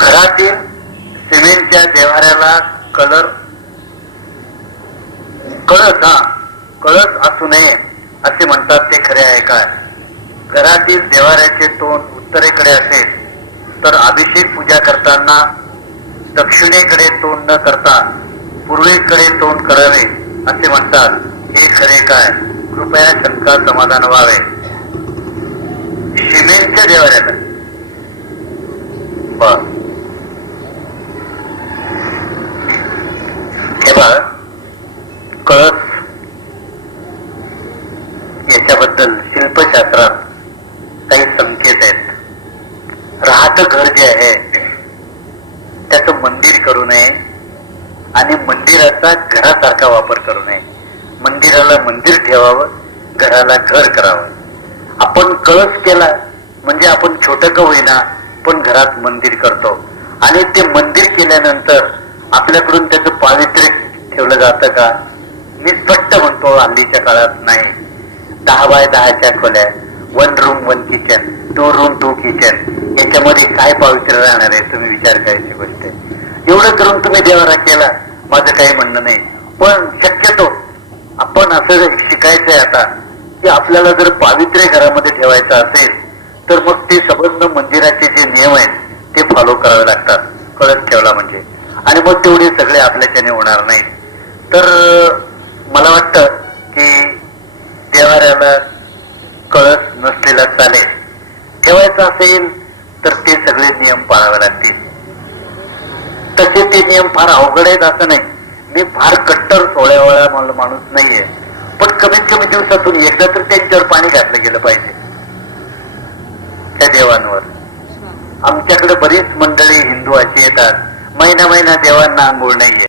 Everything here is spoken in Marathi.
घरातील सिमेंटच्या देवाऱ्याला कळस असू नये असे म्हणतात, ते खरे आहे काय? घरातील देवाऱ्याचे तोंड उत्तरेकडे असेल तर अभिषेक पूजा करताना दक्षिणेकडे तोंड न करता पूर्वेकडे तोंड करावे असे म्हणतात, हे खरे काय? कृपया शंका समाधान व्हावे. सिमेंटच्या देवाऱ्याला हे बघ, कळस याच्याबद्दल शिल्पशास्त्रात काही संकेत आहेत. राहतं घर जे आहे त्याचं मंदिर करू नये आणि मंदिराचा घरासारखा वापर करू नये. मंदिराला मंदिर ठेवावं, घराला घर करावं. आपण कळस केला म्हणजे आपण छोटं का होईना पण घरात मंदिर करतो, आणि ते मंदिर केल्यानंतर आपल्याकडून त्याचं पावित्र्य ठेवलं जातं का? मी स्पष्ट म्हणतो, हल्लीच्या काळात नाही. 10 बाय 10च्या खोल्या, 1 रूम 1 किचन, 2 रूम 2 किचन, याच्यामध्ये काय पावित्र्य राहणार आहे? तुम्ही विचार करायची गोष्ट आहे. एवढं करून तुम्ही देवारा केला, माझं काही म्हणणं नाही. पण शक्यतो आपण असं शिकायचंय आता की आपल्याला जर पावित्र्य घरामध्ये ठेवायचं असेल तर मग ते संबंध मंदिराचे जे नियम आहेत ते फॉलो करावे लागतात, कळस ठेवला म्हणजे. आणि मग तेवढे सगळे आपल्याच्याने होणार नाही. तर मला वाटतं की देवाऱ्याला कळस नसलेला चालेल. ठेवायचं असेल तर ते सगळे नियम पाळावे लागतील. तसे ते नियम फार अवघड आहेत असं नाही. मी फार कट्टर सोळ्यावळा माणूस नाहीये, पण कमीत कमी दिवसातून एकदा तर त्यांच्यावर पाणी घातलं गेलं पाहिजे, त्या देवांवर. आमच्याकडे बरीच मंडळी हिंदू अशी येतात, महिना देवांना आंघोळ नाहीये.